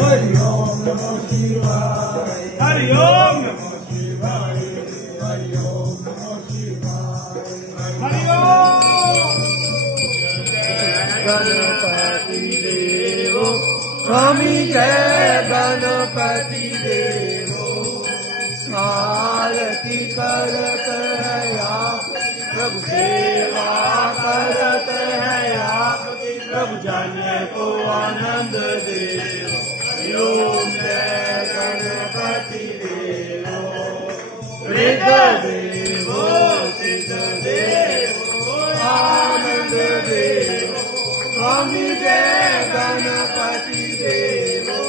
हरि ओम नमः शिवाय हरि ओम नमः शिवाय हरि ओम नमः शिवाय हरि ओम गणपति देवो स्वामी जय गणपति देवो आरती करत है या प्रभु सेवा करत है या प्रभु जाने को आनंद देव ओम जय गणपति देवो वृद्ध देवो सिद्ध देवो आनंद देव स्वामी जय गणपति देवो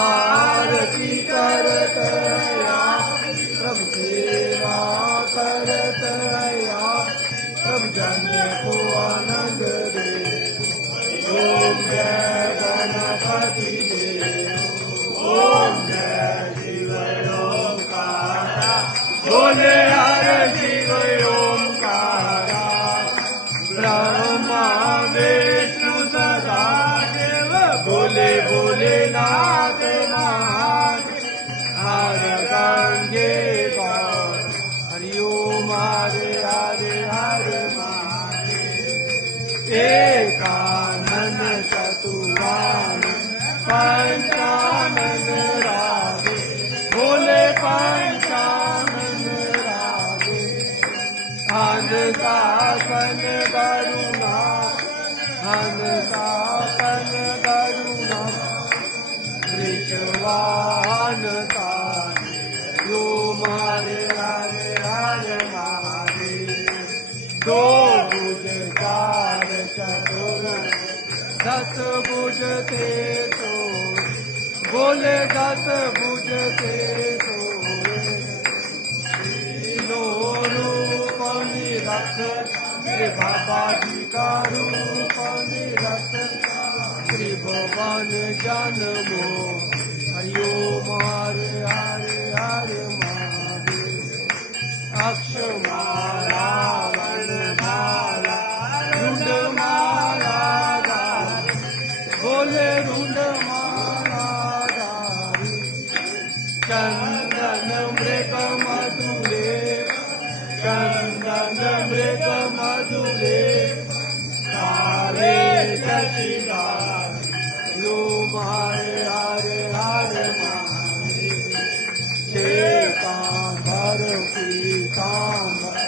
आरती करत या प्रभु सेवा करत या प्रभु जाने को आनंद देव ओम जय गणपति देव ओम जय शिव ओंकारा बोले हर शिव ओंकारा ब्रह्मा विष्णु सदा देव बोले बोले नाथ हर गंगे पार हरि ओम हरे हरे हरे महादेव एकानन चतुरान पंचानन राधे बोले पंचानन राधे हंसासन करुणा हंसासन करुणा वृषवाहन यो हरे हरे हरे महादेव दो भुज चार चतुर दस भुज थे तो बोले दस भुज थे तो तीनों रूप निरख श्री बाबा जी का रूप निरख श्री भगवान जन्मो हरि ओम हरे हरे हरे महादेव अक्षमाला वनमाला रुंडमाला धारी बोले रुंडमाला धारी चंदन मृग मधुले चंदन मृग मधुले तारे शशिदार यो हरे हरे हरे महादेव श्वेतांबर पीतांबर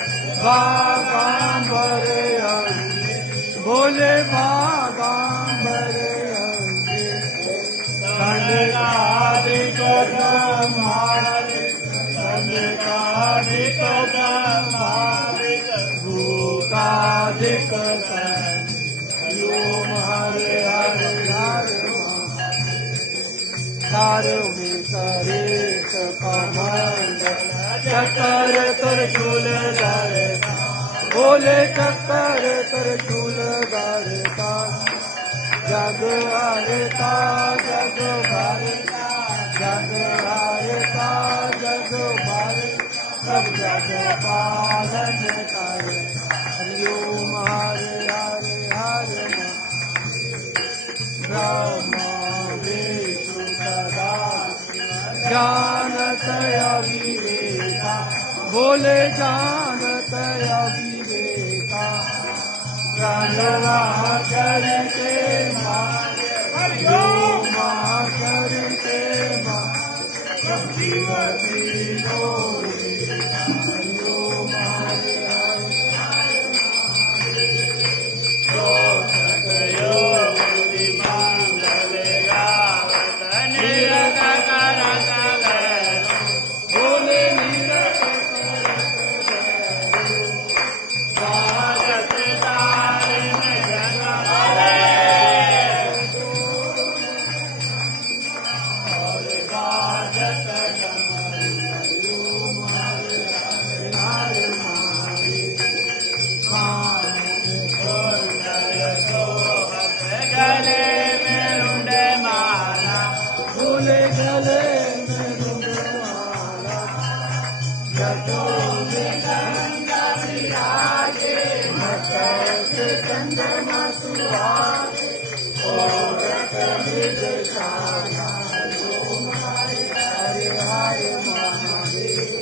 भागांबर अंगे बोले भागांबर अंगे कनकादिक ब्रह्मादि कनकादिक ब्रह्मादिक भूतादिक हरे हरे हरे धार्मिक रेत कमंड चक्कर त्रिशूल धरता बोले चक्कर त्रिशूल धरता जग हरता जग भरता जग हरता जग भरता सब जग पालन करे हरि ओम हरे हरे हरे ब्रह्मा विष्णु सदा जानत अविवेका बोले जानत अविवेका प्रणवा करते माँ करते माँ शिवती बोले हरि ओम हरे वेदशाला हरे हरे महादेव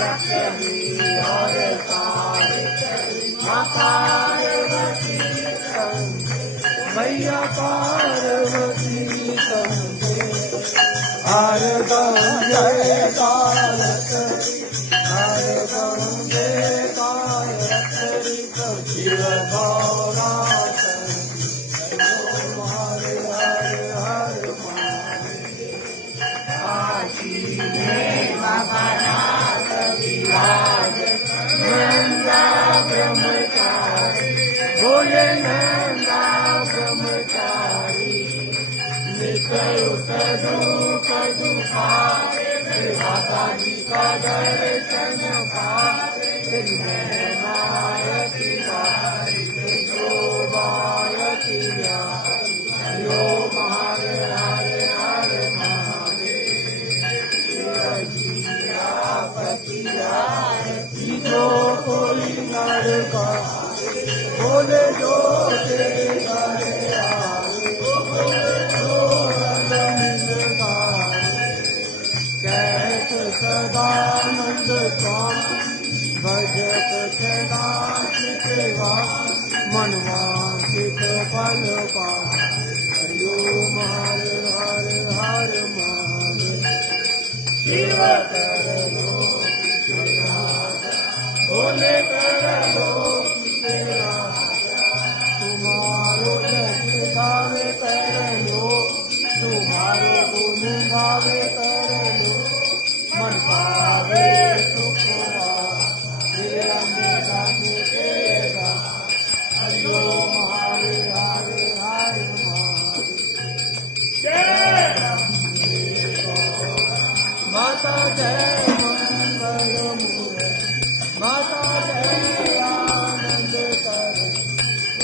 लक्ष्मी और पार्वती मैया पार्वती संगे हर गम जय कारक हर गम जय कारक शिव गौरा हरे हरे हरे काशी में मगनाथ विराज नंदा ब्रह्मचारी बोले नंदा ब्रह्मचारी निकट दुख दुखारे माता जी का दर्शन पाए मायती शोभायती हरिओ हरे हरे हरे महादेव जो कोई नर का बोले जो तेरा सदानंद स्वामी भजत सदा सेवा मनवांचित फल पा हरिओम हरे हरे हरे महादेव शिव कर लो भोले कर लो तुम्हारो जस गावे कर लो तुम्हारो गुण गावे कर लो मन पावे सुखवा निरंजन हरिओम हरे हरे हरे माता जय मंगल मूर्ति माता जय आनंद कर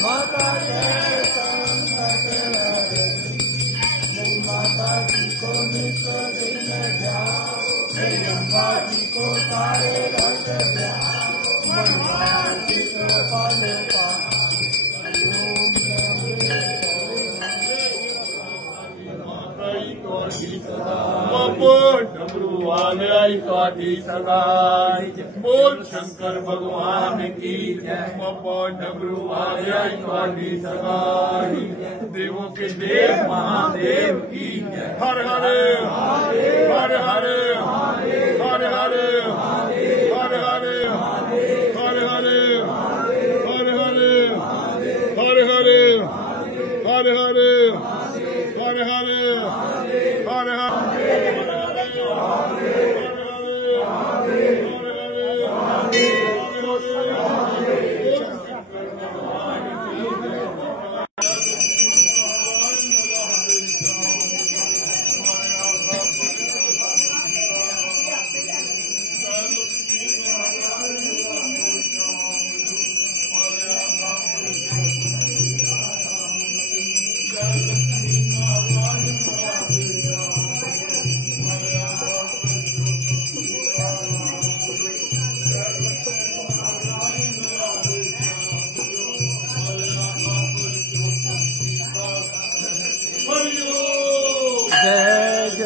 माता जय संकट हरनी माता जी को नित दिन ध्यान अम्बा जी को सारे रस मनवांचित फल पा डमरू वाले काटी सगाई बोल शंकर भगवान की जय। डमरू वाले काटी सगाई देवों के देव महादेव की जय। हर हरे हरे हरे हरे हरे हरे हरे हरे हरे हरे हरे हरे हरे हरे हरे हरे हरे हरे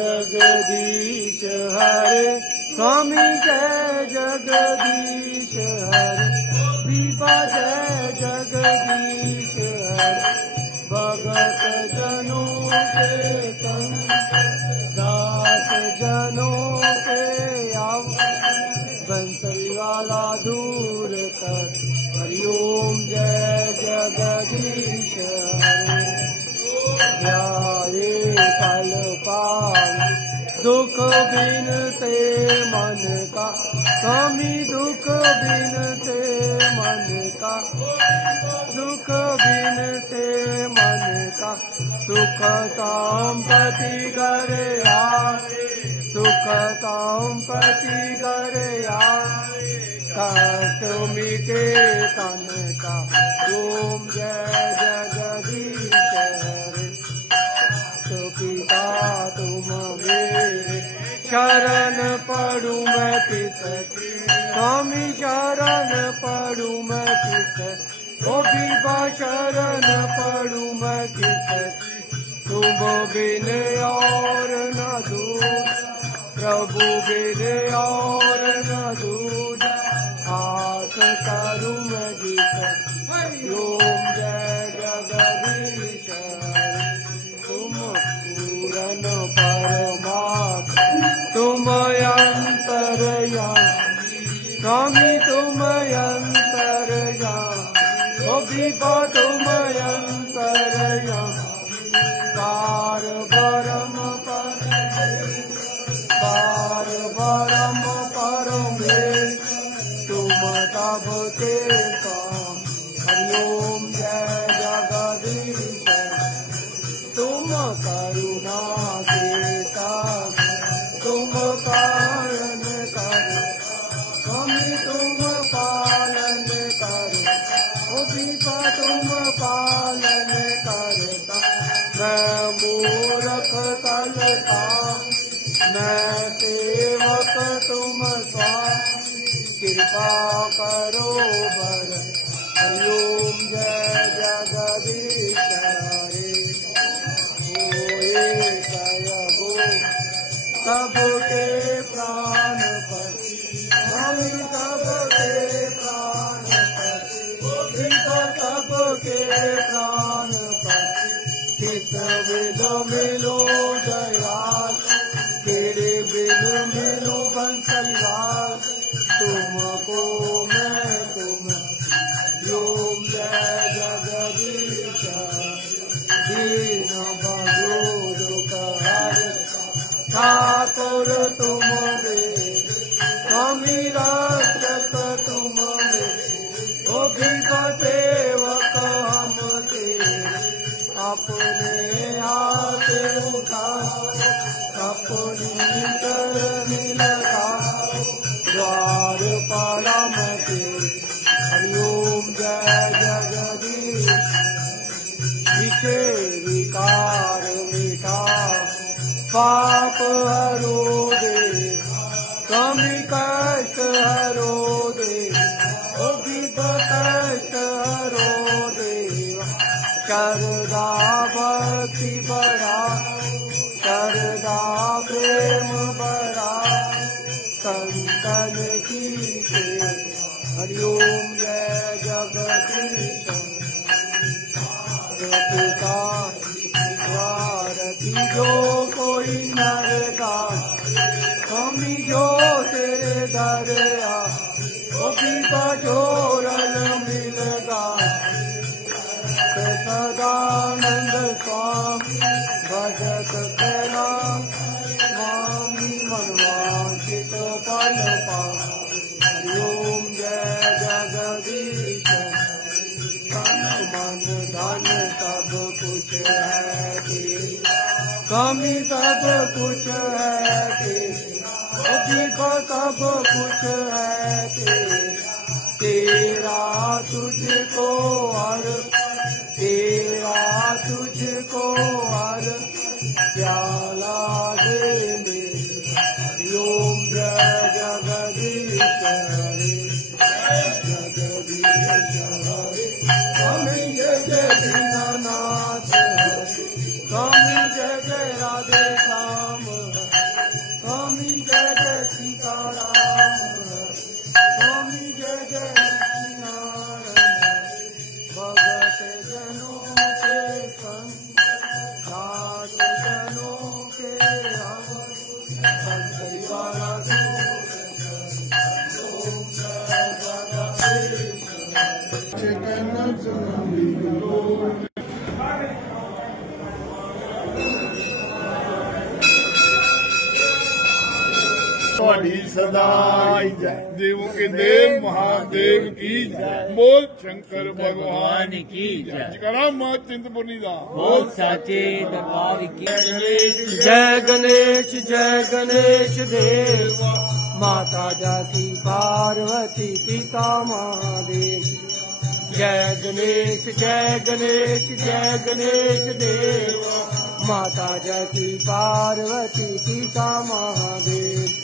जगदीश हरे स्वामी जय जगदीश हरे दीपा जय जगदीश हरे भगत जनों के संग दास जनों के आओ बंसरी वाला दूर कर हरिओम जय जगदीश हरे ध्याये पल पाल दुख बिन से मन का स्वामी दुख बिन से मन का दुख बिन से मन का सुख संपत्ति करे सुख संपत्ति करे कष्ट मिटे तन का ओम जय जगदीश हरे पिता तुम मेरे शरण पड़ू मैं किस स्वामी शरण पड़ू मैं किस ओ बीबा शरण पड़ू मैं किस तुम बिन और न दूज, प्रभु बिन और न दूज, हाथ करूं मैं गीत ओम जय जगदीश। तुम पूरन परमात्मा, तुम अंतर्यामी, स्वामी तुम अंतर्यामी, ओ विभो तुम अंतर्यामी, पार परम परमेश, तुम तब के काम। हरिओम जय जगदीश। तुम करुणा के काम, तुम पालन करो, स्वामी तुम पालन करो, ओ विभो तुम पालन करता। मैं मूर्ख कलता, मैं सेवक तुम स्वामी, कृपा करो बर। हरिओम जय जगदीश। हरे हो सबके प्राण पति, स्वामी सबके प्राण पति, सबके प्राण पति, किस बिन मिलो दयाल, तेरे बिन मिलो बंसलवाल, तुमको मैं तुम ओम जय जगदीश। दीन बंधु दुख हरता, ठाकुर तुम मेरे, स्वामी रक्षक तुम मेरे, ओ विभो सेवक हम तेरे। अपने हाथ उठाओ, अपनी चरनी लगाओ, द्वार परम तेरे। हरिओम जय जगदीश। विषे विकार मिटा, पाप हरो दे, स्वामी कष्ट हरो दे, ओ विभो कष्ट हरो देवा। करदा भक्ति बड़ा, करदा प्रेम बड़ा, संतन की सेवा। हरिओम जय जगदीश। पिता स्वारथी जो कोई नरका, स्वामी जो तेरे दरिया, वो पीपा जोरल मिलगा। सदानंद स्वामी भजत तेरा, स्वामी मनवांचित फल पा। हरिओम जय जगदीश। मन धन सब कुछ है तेरे, स्वामी सब कुछ है तेरे, ओ विभो सब कुछ है तेरे। तेरा तुझको हर, तेरा तुझको हर, प्याला दे मेरे। हरिओम जय जगदीश। जगदीश स्वामी जय जय दीनानाथ, स्वामी जय जय राधे श्याम, स्वामी जय जय सीताराम, स्वामी जय जय लक्ष्मीनारायण। भगत जनों के संग, दास जनों के अवर, संतवारा सदाई जय। देवों के देव महादेव की जय। बोल शंकर भगवान की जय। करा मां चिंतपूर्णी दा बोल साचे दरबार की जय गणेश जय गणेश देव, माता जाकी पार्वती पिता महादेव। जय गणेश जय गणेश जय गणेश देव, माता जाकी पार्वती पिता महादेव।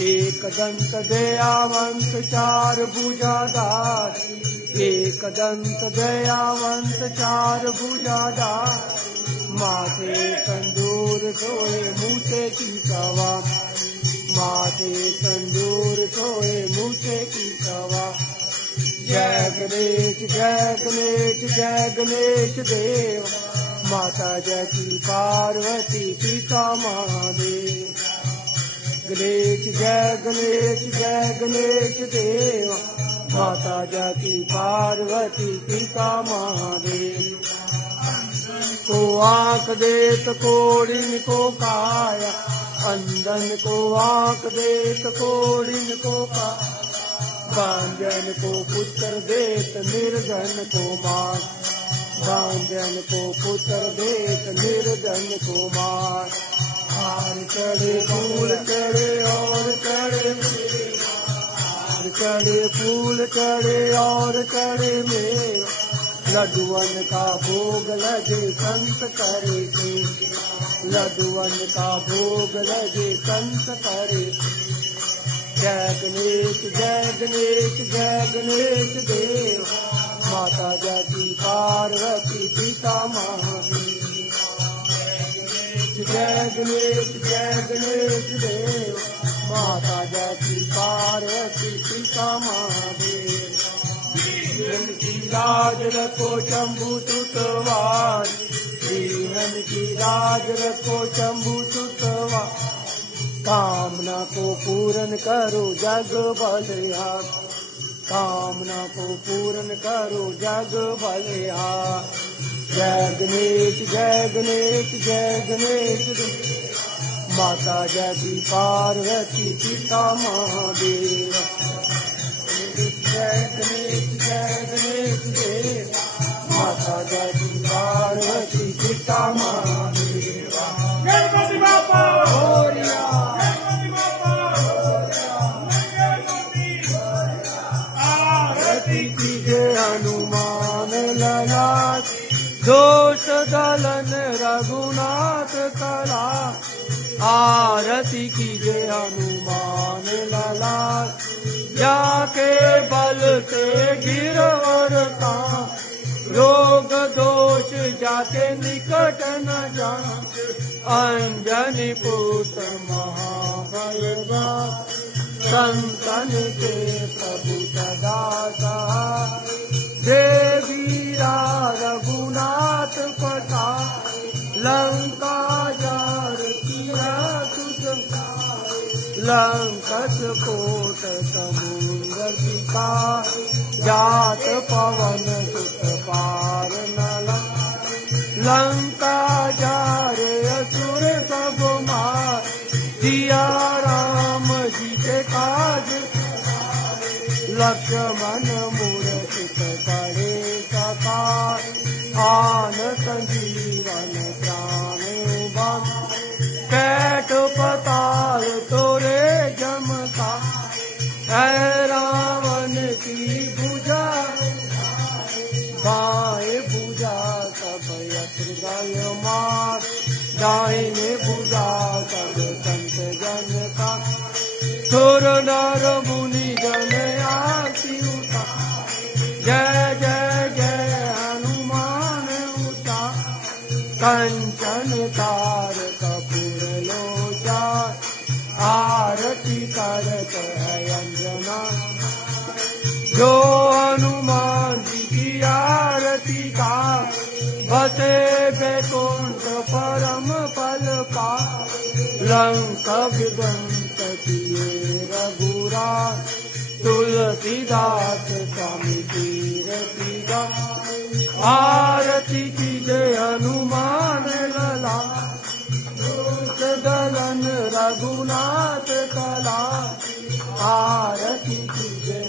एक दंत दयावंत चार भुजाधार, एक दंत दयावंत चार भुजाधार, माथे तंदूर सोए मूसे की सवा, माथे तंदूर सोए मूसे की सवा। जय गणेश जय गणेश जय गणेश देव, माता जय की पार्वती पिता महादेव। गणेश जय गणेश जय गणेश देव, माता जय की पार्वती पिता महादेव। को आंख देत कोड़िन को काया, अंधन को आंख देत कोड़िन को काया। बांझन को पुत्र देत निर्धन को मार, बांझन को पुत्र देत निर्धन को मार। हार चढ़े फूल चढ़े और चढ़े, हार चढ़े फूल चढ़े और चढ़े मेवा। लड्डुअन का भोग लगे संत करे थे, लड्डुअन का भोग लगे संत करे। जय गणेश जय गणेश जय गणेश देव, माता जय की पार्वती पिता महादेव। जय गणेश देव, माता जय की पार्वती पिता महादेव। की लाज रखो शंभु सुतवार, दीनन की लाज रखो शंभु सुतवार। कामना को पूर्ण करो जग बलिहार, कामना को पूर्ण करो जग बलिहार। जय गणेश जय गणेश जय गणेश देव, माता जय की पार्वती पिता महादेव। जय गणेश देव, माता जय की पार्वती पिता महादेव। गणपति बाप्पा मोरया, गणपति बाप्पा मोरया। आरती कीजे हनुमान लला, दोष दलन रघुनाथ कला। आरती कीजे हनुमान लला, जाके बल से गिरवर का। रोग दोष जाके निकट न जाना, अंजनी पुत्र महाबलवान। संतन के प्रभु सदा सहाय, देवीरा रघुनाथ पता। लंका जार किया तुझका, लंकस कोट समुद्र सिका। जात पवन सुत पार नला, लंका जारे असुर सब मार। दिया राम जी के काज, लक्ष्मण मूर्छित करे सकार। आन संजीवन प्राण बन, कैट पताल तोरे जमका। है रावण की भुजा, बाएं भुजा सब यत्र गय मार। दाहिने भुजा सब संत जन का, सुर नर मुनि जन आरती उतार। जय जय जय हनुमान उतार, कंचन तार कपूर लोचा। आरती करत है अंजना, जो हनुमान जी की आरती का। बसे बैकुंठ परम पल का, लंका विध्वंस किए रघुराज। तुलसीदास स्वामी कीरति गा, आरती कीजे हनुमान लला। दलन रघुनाथ कला, आरती कीजे